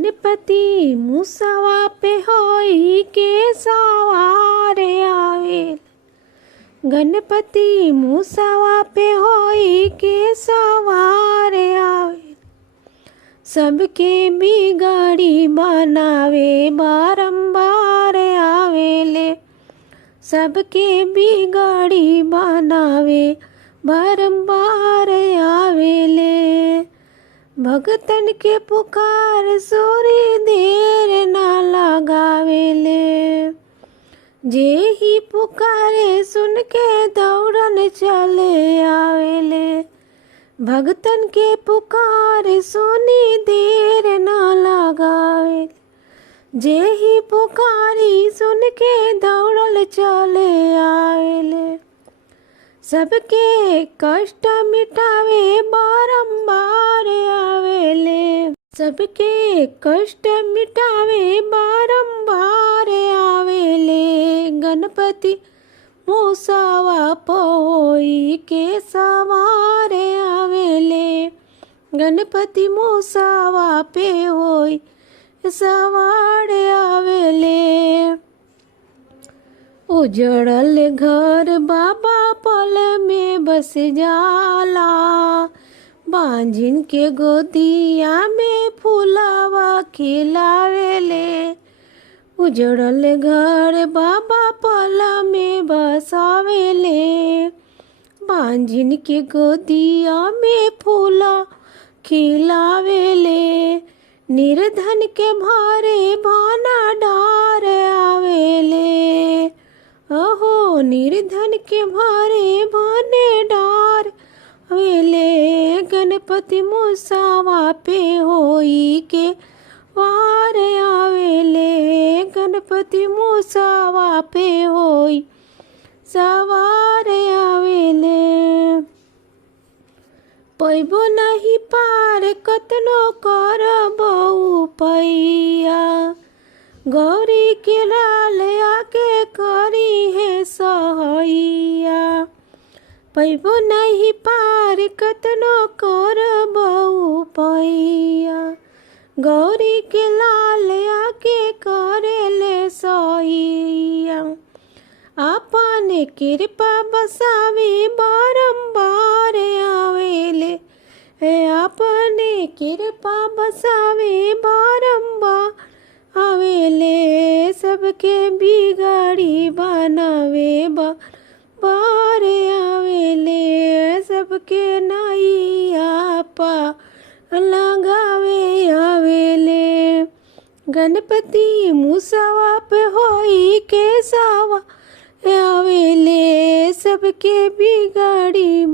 गणपति मुसवा पे होई के सवार आवेल। गणपति मुसवा पे होई के सवार आवेल। सबके बिगाड़ी बनावे बारंबार आवेले। सबके बिगाड़ी बनावे बारंबार आवेले। भगतन के पुकार सोरी देर ना लगावेले। जे ही पुकारे सुन के दौड़न चले आवेले। भगतन के पुकार सुनी देर ना लगावेले। जे ही पुकारी सुन के दौड़ल चले आवेले। सबके कष्ट मिटावे बारंबार आवेले। सबके कष्ट मिटावे बारंबार आवेले। गणपति मुसवा पोई के सवार आवेले। गणपति मुसवा पे होई सवार आवेले। उजड़ल घर बाबा पल में बस जाला। बांझिन के गोदिया में फूलावा खिलावेले। उजड़ल घर बाबा पल में बसावेले। बांझिन के गोदिया में फूला खिलावेले। निर्धन के भारे भाना डार आवेले। ओहो निर्धन के भारे भाने डार आवेले। गणपति मुसवा पे होई के वार आवेले। गणपति मुसवा पे होई सवार आवेले। पैबो नहीं पार कतनो करबो पैया। गौरी के लाल आके करी है सहैया। पैबो नहीं पार कतनो करबो पैया। गौरी के लाल आके करेले सहैया। आपने कृपा बसावे बारंबार आवेले। आपने कृपा बसावे बारंबार आवेले। सबके बिगाड़ी बनावे बार आवेले। सबके नैया पार लगावे आवेले। गणपति मुसवा पे होई के सवार आवेले। सबके बिगाड़ी